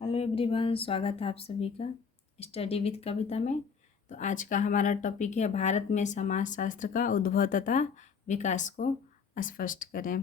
Hello everyone, स्वागत है आप सभी का स्टडी विद कविता में। तो आज का हमारा टॉपिक है भारत में समाजशास्त्र का उद्भव तथा विकास को स्पष्ट करें।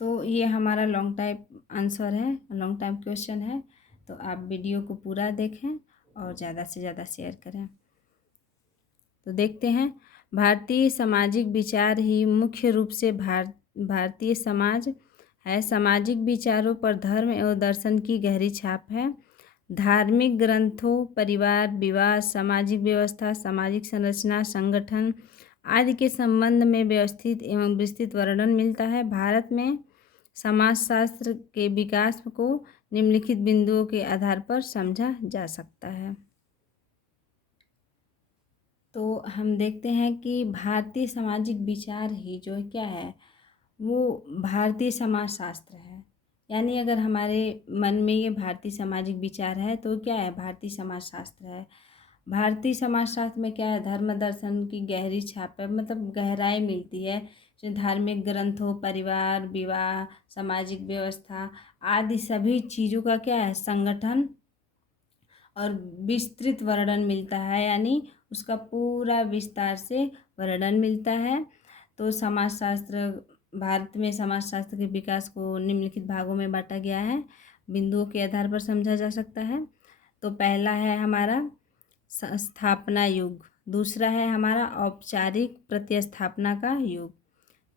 तो ये हमारा लॉन्ग टाइप आंसर है, लॉन्ग टाइम क्वेश्चन है। तो आप वीडियो को पूरा देखें और ज़्यादा से ज़्यादा शेयर करें। तो देखते हैं, भारतीय सामाजिक विचार ही मुख्य रूप से भारतीय समाज है। सामाजिक विचारों पर धर्म एवं दर्शन की गहरी छाप है। धार्मिक ग्रंथों, परिवार, विवाह, सामाजिक व्यवस्था, सामाजिक संरचना, संगठन आदि के संबंध में व्यवस्थित एवं विस्तृत वर्णन मिलता है। भारत में समाजशास्त्र के विकास को निम्नलिखित बिंदुओं के आधार पर समझा जा सकता है। तो हम देखते हैं कि भारतीय सामाजिक विचार ही जो क्या है वो भारतीय समाजशास्त्र है। यानी अगर हमारे मन में ये भारतीय सामाजिक विचार है तो क्या है, भारतीय समाजशास्त्र है। भारतीय समाजशास्त्र में क्या है, धर्म दर्शन की गहरी छाप है, मतलब गहराई मिलती है। जो धार्मिक ग्रंथों, परिवार, विवाह, सामाजिक व्यवस्था आदि सभी चीज़ों का क्या है, संगठन और विस्तृत वर्णन मिलता है। यानी उसका पूरा विस्तार से वर्णन मिलता है। तो समाजशास्त्र, भारत में समाजशास्त्र के विकास को निम्नलिखित भागों में बांटा गया है, बिंदुओं के आधार पर समझा जा सकता है। तो पहला है हमारा स्थापना युग, दूसरा है हमारा औपचारिक प्रतिस्थापना का युग,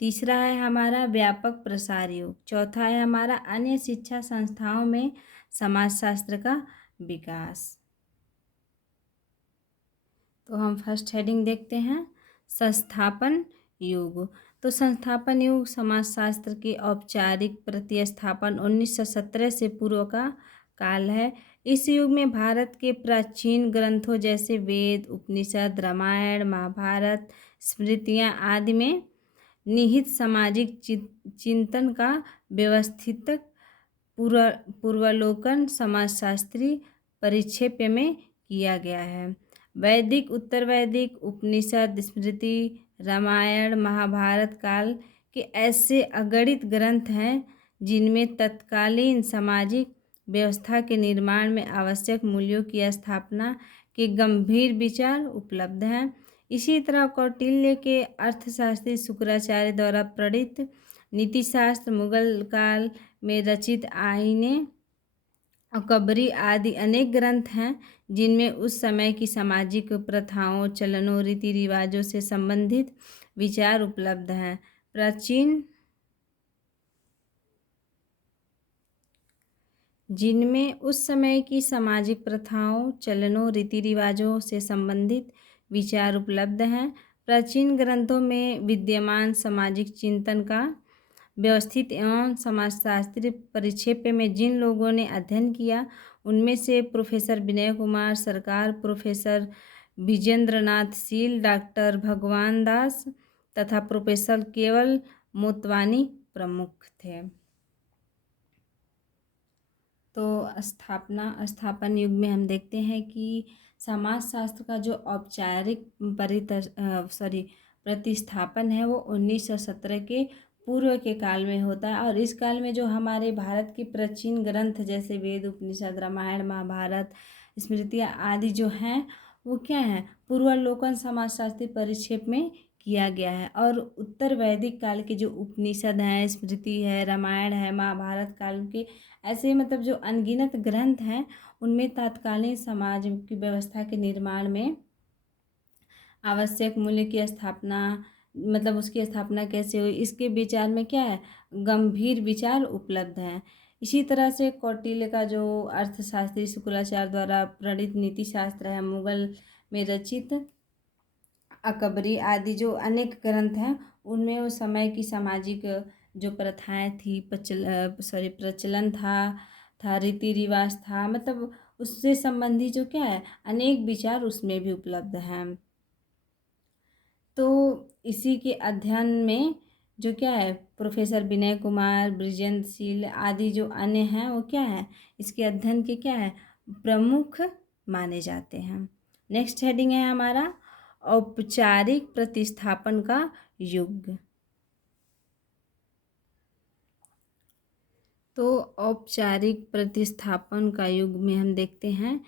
तीसरा है हमारा व्यापक प्रसार युग, चौथा है हमारा अन्य शिक्षा संस्थाओं में समाजशास्त्र का विकास। तो हम फर्स्ट हेडिंग देखते हैं, संस्थापन युग। तो संस्थापन युग समाजशास्त्र के औपचारिक प्रतिस्थापन 1917 से पूर्व का काल है। इस युग में भारत के प्राचीन ग्रंथों जैसे वेद, उपनिषद, रामायण, महाभारत, स्मृतियाँ आदि में निहित सामाजिक चिंतन का व्यवस्थित पूर्वावलोकन समाजशास्त्री परिप्रेक्ष्य में किया गया है। वैदिक, उत्तर वैदिक, उपनिषद, स्मृति, रामायण, महाभारत काल के ऐसे अगणित ग्रंथ हैं जिनमें तत्कालीन सामाजिक व्यवस्था के निर्माण में आवश्यक मूल्यों की स्थापना के गंभीर विचार उपलब्ध हैं। इसी तरह कौटिल्य के अर्थशास्त्री शुक्राचार्य द्वारा प्रणीत नीतिशास्त्र, मुगल काल में रचित आईने अकबरी आदि अनेक ग्रंथ हैं जिनमें उस समय की सामाजिक प्रथाओं, चलनों, रीति रिवाजों से संबंधित विचार उपलब्ध हैं। जिनमें उस समय की सामाजिक प्रथाओं, चलनों, रीति रिवाजों से संबंधित विचार उपलब्ध हैं। प्राचीन ग्रंथों में विद्यमान सामाजिक चिंतन का व्यवस्थित एवं समाजशास्त्री परिप्रेक्ष्य में जिन लोगों ने अध्ययन किया उनमें से प्रोफेसर विनय कुमार सरकार, प्रोफेसर विजेंद्रनाथ शील, डॉक्टर भगवान दास तथा प्रोफेसर केवल मोतवानी प्रमुख थे। तो स्थापन युग में हम देखते हैं कि समाजशास्त्र का जो औपचारिक प्रतिस्थापन है वो 1917 के पूर्व के काल में होता है। और इस काल में जो हमारे भारत के प्राचीन ग्रंथ जैसे वेद, उपनिषद, रामायण, महाभारत, स्मृतियाँ आदि जो हैं वो क्या हैं, पूर्वावलोकन समाजशास्त्री परिप्रेक्ष्य में किया गया है। और उत्तर वैदिक काल के जो उपनिषद हैं, स्मृति है, रामायण है, महाभारत काल के ऐसे मतलब जो अनगिनत ग्रंथ हैं उनमें तत्कालीन समाज की व्यवस्था के निर्माण में आवश्यक मूल्य की स्थापना, मतलब उसकी स्थापना कैसे हुई, इसके विचार में क्या है, गंभीर विचार उपलब्ध हैं। इसी तरह से कौटिल्य का जो अर्थशास्त्री शुक्राचार्य द्वारा प्रणीत नीतिशास्त्र है, मुगल में रचित अकबरी आदि जो अनेक ग्रंथ हैं उनमें उस समय की सामाजिक जो प्रथाएं थी, प्रचलन था रीति रिवाज था, मतलब उससे संबंधी जो क्या है अनेक विचार उसमें भी उपलब्ध हैं। तो इसी के अध्ययन में जो क्या है प्रोफेसर विनय कुमार, बृजेंद्र शील आदि जो अन्य हैं वो क्या है, इसके अध्ययन के क्या है, प्रमुख माने जाते हैं। नेक्स्ट हेडिंग है हमारा औपचारिक प्रतिस्थापन का युग। तो औपचारिक प्रतिस्थापन का युग में हम देखते हैं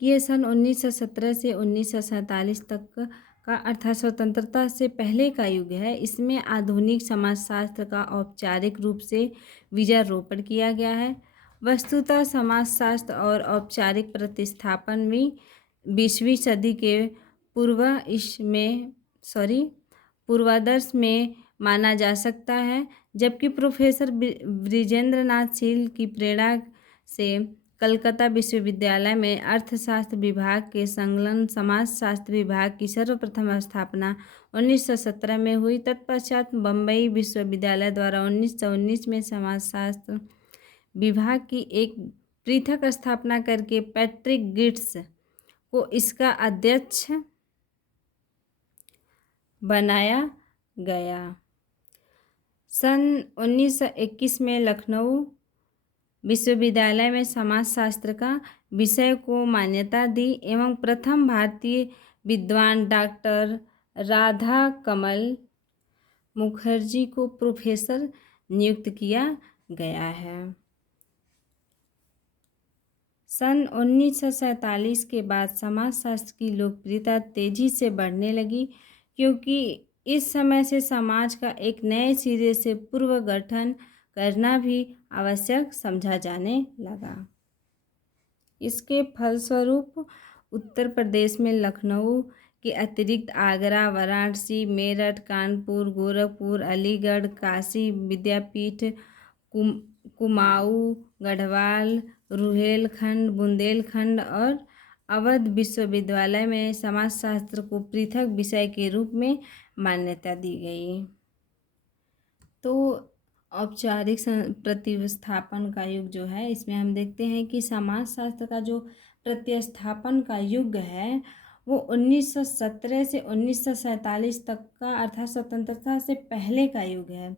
कि ये सन 1917 से 1947 तक का अर्थात स्वतंत्रता से पहले का युग है। इसमें आधुनिक समाजशास्त्र का औपचारिक रूप से बीजारोपण किया गया है। वस्तुतः समाजशास्त्र और औपचारिक प्रतिस्थापन भी 20वीं सदी के पूर्वादर्श में माना जा सकता है, जबकि प्रोफेसर ब्रिजेंद्र नाथ शील की प्रेरणा से कलकत्ता विश्वविद्यालय में अर्थशास्त्र विभाग के संलग्न समाजशास्त्र विभाग की सर्वप्रथम स्थापना 1917 में हुई। तत्पश्चात बम्बई विश्वविद्यालय द्वारा 1919 में समाजशास्त्र विभाग की एक पृथक स्थापना करके पैट्रिक गिट्स को इसका अध्यक्ष बनाया गया। सन 1921 में लखनऊ विश्वविद्यालय में समाजशास्त्र का विषय को मान्यता दी एवं प्रथम भारतीय विद्वान डॉक्टर राधा कमल मुखर्जी को प्रोफेसर नियुक्त किया गया है। सन 1947 के बाद समाजशास्त्र की लोकप्रियता तेजी से बढ़ने लगी, क्योंकि इस समय से समाज का एक नए सिरे से पुनर्गठन करना भी आवश्यक समझा जाने लगा। इसके फलस्वरूप उत्तर प्रदेश में लखनऊ के अतिरिक्त आगरा, वाराणसी, मेरठ, कानपुर, गोरखपुर, अलीगढ़, काशी विद्यापीठ, कुमाऊं, गढ़वाल, रुहेलखंड, बुंदेलखंड और अवध विश्वविद्यालय में समाजशास्त्र को पृथक विषय के रूप में मान्यता दी गई। तो औपचारिक प्रतिस्थापन का युग जो है, इसमें हम देखते हैं कि समाजशास्त्र का जो प्रतिस्थापन का युग है वो 1917 से 1947 तक का अर्थात स्वतंत्रता से पहले का युग है,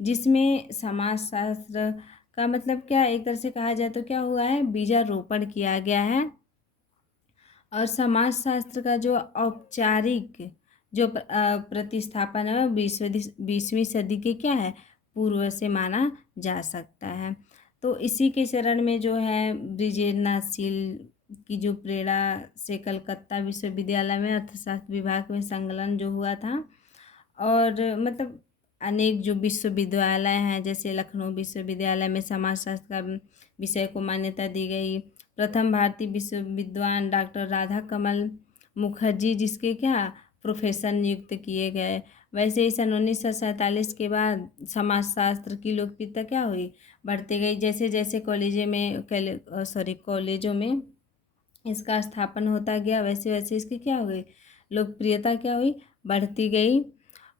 जिसमें समाजशास्त्र का मतलब क्या, एक तरह से कहा जाए तो क्या हुआ है, बीजारोपण किया गया है। और समाजशास्त्र का जो औपचारिक जो प्रतिस्थापन है 20वीं सदी के क्या है, पूर्व से माना जा सकता है। तो इसी के चरण में जो है ब्रिजेंद्र नाथ शील की जो प्रेरणा से कलकत्ता विश्वविद्यालय में अर्थशास्त्र विभाग में संलग्न जो हुआ था, और मतलब अनेक जो विश्वविद्यालय हैं जैसे लखनऊ विश्वविद्यालय में समाजशास्त्र का विषय को मान्यता दी गई। प्रथम भारतीय विद्वान डॉक्टर राधा कमल मुखर्जी जिसके क्या प्रोफेसर नियुक्त किए गए। वैसे ही सन 1947 के बाद समाजशास्त्र की लोकप्रियता क्या हुई, बढ़ती गई। जैसे जैसे कॉलेजों में इसका स्थापन होता गया, वैसे वैसे इसकी क्या हुई, लोकप्रियता क्या हुई, बढ़ती गई।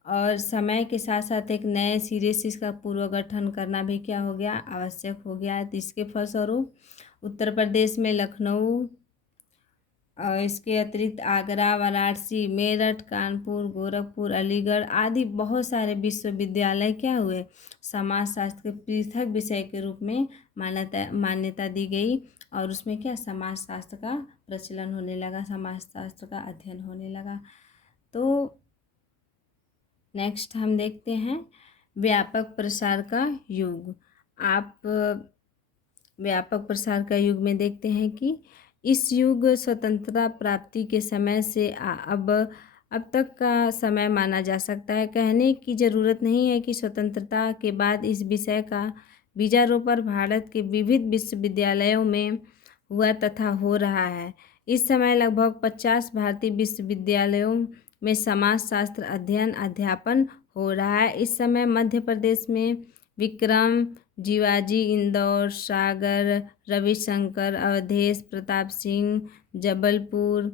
और समय के साथ साथ एक नए सिरे से इसका पुनर्गठन करना भी क्या हो गया, आवश्यक हो गया। तो इसके फलस्वरूप उत्तर प्रदेश में लखनऊ और इसके अतिरिक्त आगरा, वाराणसी, मेरठ, कानपुर, गोरखपुर, अलीगढ़ आदि बहुत सारे विश्वविद्यालय क्या हुए, समाजशास्त्र के पृथक विषय के रूप में मान्यता दी गई। और उसमें क्या समाजशास्त्र का प्रचलन होने लगा, समाजशास्त्र का अध्ययन होने लगा। तो नेक्स्ट हम देखते हैं व्यापक प्रसार का युग। आप व्यापक प्रसार का युग में देखते हैं कि इस युग स्वतंत्रता प्राप्ति के समय से अब तक का समय माना जा सकता है। कहने की ज़रूरत नहीं है कि स्वतंत्रता के बाद इस विषय का बीजारोपण भारत के विविध विश्वविद्यालयों में हुआ तथा हो रहा है। इस समय लगभग 50 भारतीय विश्वविद्यालयों में समाजशास्त्र अध्ययन अध्यापन हो रहा है। इस समय मध्य प्रदेश में विक्रम, जीवाजी, इंदौर, सागर, रविशंकर, अवधेश, प्रताप सिंह, जबलपुर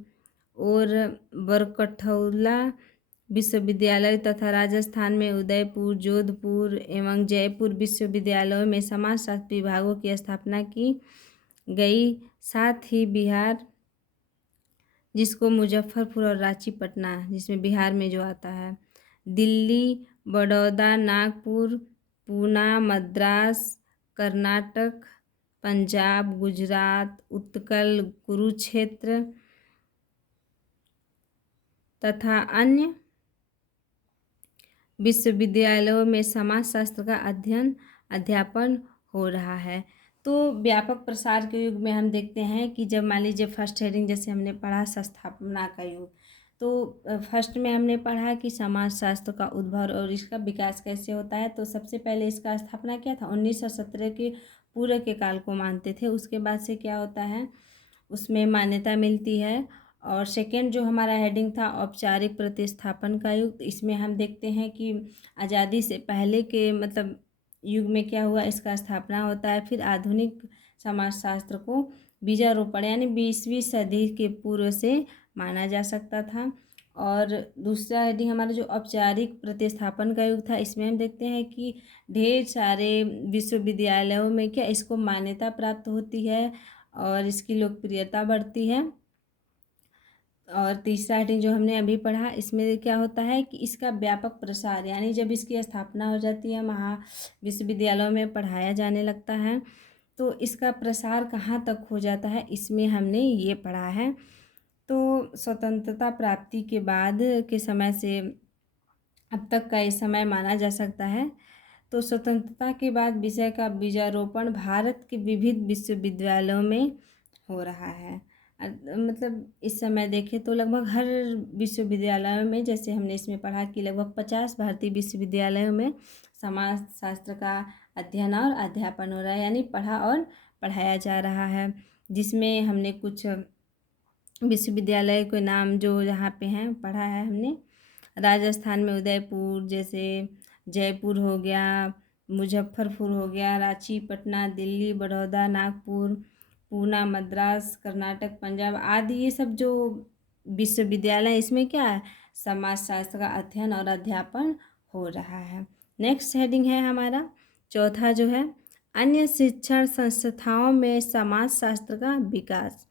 और बरकठौला विश्वविद्यालय तथा राजस्थान में उदयपुर, जोधपुर एवं जयपुर विश्वविद्यालयों में समाजशास्त्र विभागों की स्थापना की गई। साथ ही बिहार, जिसको मुजफ्फरपुर और रांची, पटना जिसमें बिहार में जो आता है, दिल्ली, बड़ौदा, नागपुर, पूना, मद्रास, कर्नाटक, पंजाब, गुजरात, उत्कल, कुरुक्षेत्र तथा अन्य विश्वविद्यालयों में समाजशास्त्र का अध्ययन अध्यापन हो रहा है। तो व्यापक प्रसार के युग में हम देखते हैं कि जब मान लीजिए फर्स्ट हेडिंग जैसे हमने पढ़ा संस्थापना का युग, तो फर्स्ट में हमने पढ़ा कि समाजशास्त्र का उद्भव और इसका विकास कैसे होता है। तो सबसे पहले इसका स्थापना क्या था, 1917 के पूर्व के काल को मानते थे। उसके बाद से क्या होता है, उसमें मान्यता मिलती है। और सेकेंड जो हमारा हेडिंग था औपचारिक प्रतिस्थापन का युग, तो इसमें हम देखते हैं कि आज़ादी से पहले के मतलब युग में क्या हुआ, इसका स्थापना होता है। फिर आधुनिक समाजशास्त्र को बीजारोपण यानी 20वीं सदी के पूर्व से माना जा सकता था। और दूसरा हेडिंग हमारा जो औपचारिक प्रतिस्थापन का युग था, इसमें हम देखते हैं कि ढेर सारे विश्वविद्यालयों में क्या इसको मान्यता प्राप्त होती है और इसकी लोकप्रियता बढ़ती है। और तीसरा हेडिंग जो हमने अभी पढ़ा, इसमें क्या होता है कि इसका व्यापक प्रसार, यानी जब इसकी स्थापना हो जाती है, विश्वविद्यालयों में पढ़ाया जाने लगता है, तो इसका प्रसार कहाँ तक हो जाता है, इसमें हमने ये पढ़ा है। तो स्वतंत्रता प्राप्ति के बाद के समय से अब तक का ये समय माना जा सकता है। तो स्वतंत्रता के बाद विषय का बीजारोपण भारत के विविध विश्वविद्यालयों में हो रहा है। मतलब इस समय देखें तो लगभग हर विश्वविद्यालयों में, जैसे हमने इसमें पढ़ा कि लगभग 50 भारतीय विश्वविद्यालयों में समाजशास्त्र का अध्ययन और अध्यापन हो रहा है, यानी पढ़ा और पढ़ाया जा रहा है। जिसमें हमने कुछ विश्वविद्यालय के नाम जो यहाँ पे हैं पढ़ा है हमने। राजस्थान में उदयपुर, जैसे जयपुर हो गया, मुजफ्फरपुर हो गया, रांची, पटना, दिल्ली, बड़ौदा, नागपुर, पूना, मद्रास, कर्नाटक, पंजाब आदि, ये सब जो विश्वविद्यालय, इसमें क्या है, समाजशास्त्र का अध्ययन और अध्यापन हो रहा है। नेक्स्ट हेडिंग है हमारा चौथा जो है अन्य शिक्षण संस्थाओं में समाजशास्त्र का विकास,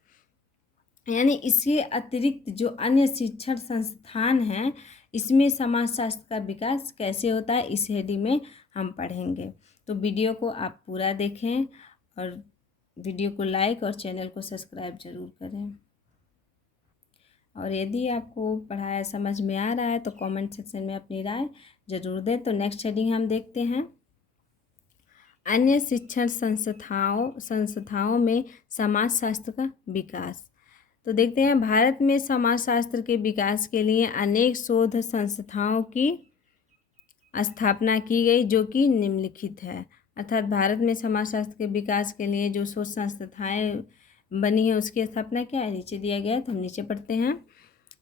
यानी इसके अतिरिक्त जो अन्य शिक्षण संस्थान हैं इसमें समाजशास्त्र का विकास कैसे होता है, इस हेडिंग में हम पढ़ेंगे। तो वीडियो को आप पूरा देखें और वीडियो को लाइक और चैनल को सब्सक्राइब जरूर करें। और यदि आपको पढ़ाया समझ में आ रहा है तो कमेंट सेक्शन में अपनी राय जरूर दें। तो नेक्स्ट हेडिंग हम देखते हैं अन्य शिक्षण संस्थाओं में समाजशास्त्र का विकास। तो देखते हैं भारत में समाजशास्त्र के विकास के लिए अनेक शोध संस्थाओं की स्थापना की गई जो कि निम्नलिखित है। अर्थात भारत में समाजशास्त्र के विकास के लिए जो शोध संस्थाएं बनी है उसकी स्थापना क्या है, नीचे दिया गया है, तो हम नीचे पढ़ते हैं।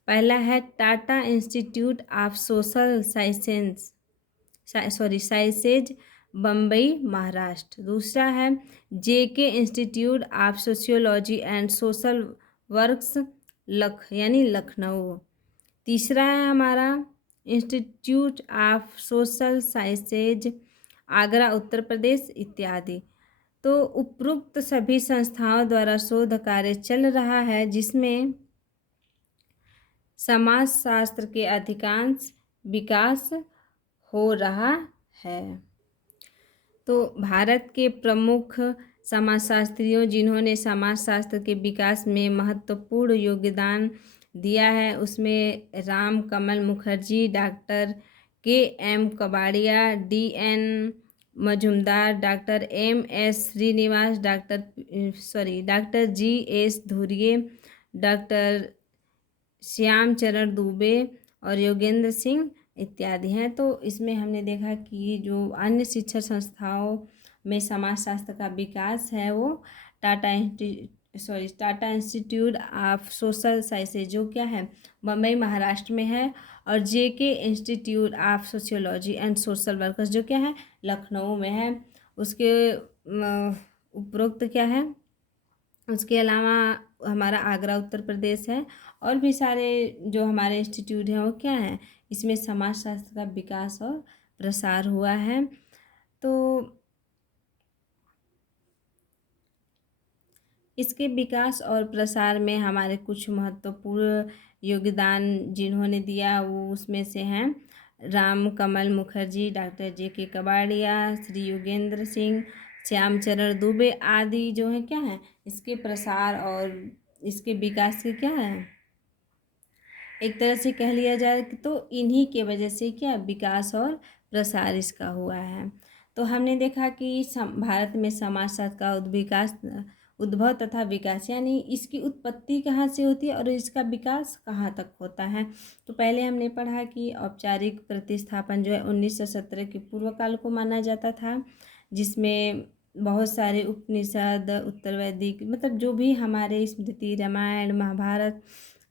पहला है Tata institute of social sciences, Bombay, Maharashtra. दूसरा है JK institute of sociology and social works, यानी लखनऊ। तीसरा है हमारा institute of social sciences, Agra, Uttar Pradesh इत्यादि। तो उपरोक्त सभी संस्थाओं द्वारा शोध कार्य चल रहा है जिसमें समाजशास्त्र के अधिकांश विकास हो रहा है। तो भारत के प्रमुख समाजशास्त्रियों जिन्होंने समाजशास्त्र के विकास में महत्वपूर्ण योगदान दिया है उसमें Ram Kamal Mukherjee, doctor KM Kapadia, DN Majumdar, doctor MS Srinivas, doctor GS Dhurve, doctor Shyamcharan Dube और योगेंद्र सिंह इत्यादि हैं। तो इसमें हमने देखा कि जो अन्य शिक्षण संस्थाओं में समाजशास्त्र का विकास है वो Tata institute of social sciences जो क्या है बम्बई, महाराष्ट्र में है, और JK institute of sociology and social workers जो क्या है लखनऊ में है। उसके उपरोक्त क्या है, उसके अलावा हमारा आगरा, उत्तर प्रदेश है। और भी सारे जो हमारे इंस्टीट्यूट हैं वो क्या हैं, इसमें समाजशास्त्र का विकास और प्रसार हुआ है। तो इसके विकास और प्रसार में हमारे कुछ महत्वपूर्ण योगदान जिन्होंने दिया वो उसमें से हैं राम कमल मुखर्जी, डॉक्टर JK कबाड़िया, श्री योगेंद्र सिंह, श्यामचरण दुबे आदि जो है क्या है इसके प्रसार और इसके विकास के क्या है, एक तरह से कह लिया जाए तो इन्हीं के वजह से क्या विकास और प्रसार इसका हुआ है। तो हमने देखा कि भारत में समाजशास्त्र का उद्भव तथा विकास, यानी इसकी उत्पत्ति कहाँ से होती है और इसका विकास कहाँ तक होता है। तो पहले हमने पढ़ा कि औपचारिक प्रतिस्थापन जो है 1917 के पूर्व काल को माना जाता था, जिसमें बहुत सारे उपनिषद, उत्तरवैदिक, मतलब जो भी हमारे स्मृति, रामायण, महाभारत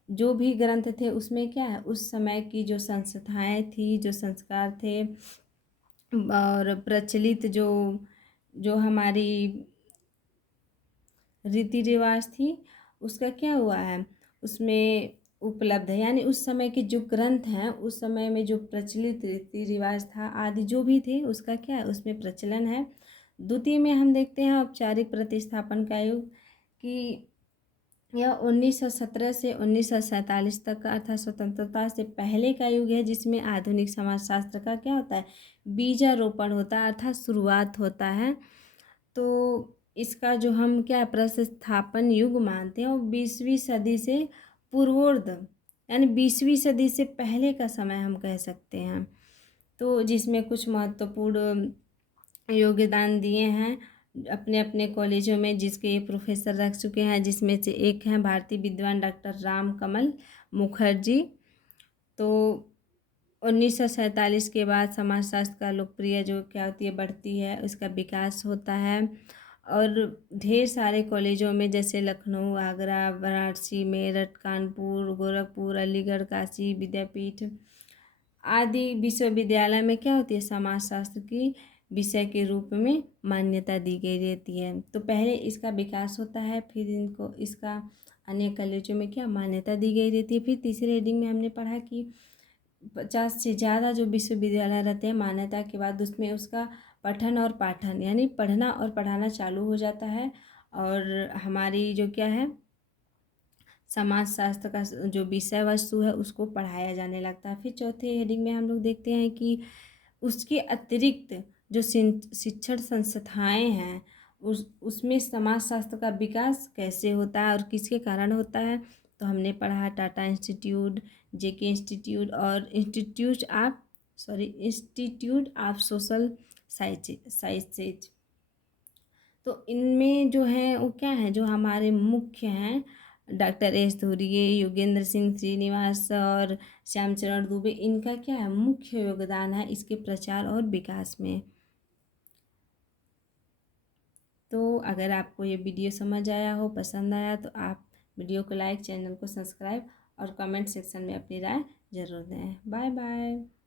जो भी ग्रंथ थे उसमें क्या है, उस समय की जो संस्थाएं थी, जो संस्कार थे और प्रचलित जो जो हमारी रीति रिवाज थी, उसका क्या हुआ है, उसमें उपलब्ध है। यानी उस समय के जो ग्रंथ हैं, उस समय में जो प्रचलित रीति रिवाज था आदि जो भी थे, उसका क्या है, उसमें प्रचलन है। द्वितीय में हम देखते हैं औपचारिक प्रतिस्थापन का युग, कि यह 1917 से 1947 तक का अर्थात स्वतंत्रता से पहले का युग है, जिसमें आधुनिक समाजशास्त्र का क्या होता है, बीजारोपण होता है अर्थात शुरुआत होता है। तो इसका जो हम क्या प्रतिस्थापन युग मानते हैं वो 20वीं सदी से पूर्वोत्तर, यानी 20वीं सदी से पहले का समय हम कह सकते हैं। तो जिसमें कुछ महत्वपूर्ण योगदान दिए हैं अपने अपने कॉलेजों में, जिसके ये प्रोफेसर रख चुके हैं, जिसमें से एक हैं भारतीय विद्वान डॉक्टर राम कमल मुखर्जी। तो 1947 के बाद समाजशास्त्र का लोकप्रिय जो क्या होती है, बढ़ती है, उसका विकास होता है और ढेर सारे कॉलेजों में जैसे लखनऊ, आगरा, वाराणसी, मेरठ, कानपुर, गोरखपुर, अलीगढ़, काशी विद्यापीठ आदि विश्वविद्यालय में क्या होती है, समाजशास्त्र की विषय के रूप में मान्यता दी गई रहती है। तो पहले इसका विकास होता है, फिर इनको इसका अन्य कॉलेजों में क्या मान्यता दी गई रहती है। फिर तीसरे हेडिंग में हमने पढ़ा कि 50 से ज़्यादा जो विश्वविद्यालय रहते हैं, मान्यता के बाद उसमें उसका पठन और पाठन, यानी पढ़ना और पढ़ाना चालू हो जाता है और हमारी जो क्या है, समाजशास्त्र का जो विषय वस्तु है उसको पढ़ाया जाने लगता है। फिर चौथे हेडिंग में हम लोग देखते हैं कि उसके अतिरिक्त जो शिक्षण संस्थाएं हैं, उसमें समाजशास्त्र का विकास कैसे होता है और किसके कारण होता है। तो हमने पढ़ा टाटा इंस्टीट्यूट, जेके इंस्टीट्यूट और इंस्टीट्यूट ऑफ सोशल साइंसेज। तो इनमें जो है वो क्या है, जो हमारे मुख्य हैं, डॉक्टर एस धुरिये, योगेंद्र सिंह श्रीनिवास और श्यामचरण दुबे, इनका क्या है, मुख्य योगदान है इसके प्रचार और विकास में। तो अगर आपको ये वीडियो समझ आया हो, पसंद आया, तो आप वीडियो को लाइक, चैनल को सब्सक्राइब और कमेंट सेक्शन में अपनी राय ज़रूर दें। Bye bye.